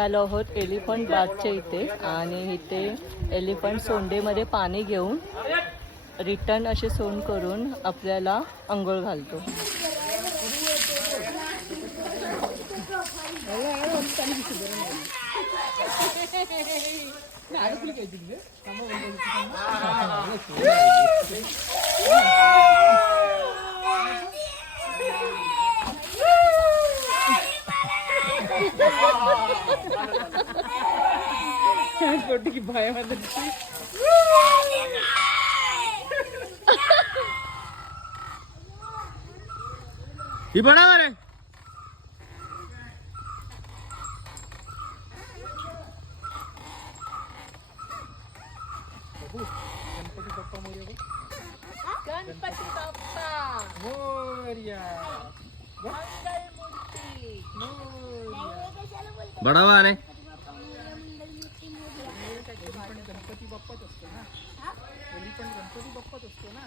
आलो आहोत एलिफंट बागच्या इथे आणि इथे एलिफंट सोंडेमध्ये पाणी घेऊन रिटर्न असे सोंड करून आपल्याला अंघोळ घालतो. की भाई ही बरोबर आहे. गणपती बाप्पा मोरया. मंगलमूर्ती बडावा रे. गणपती बाप्पाच असतो ना. गणपती बाप्पाच असतो ना.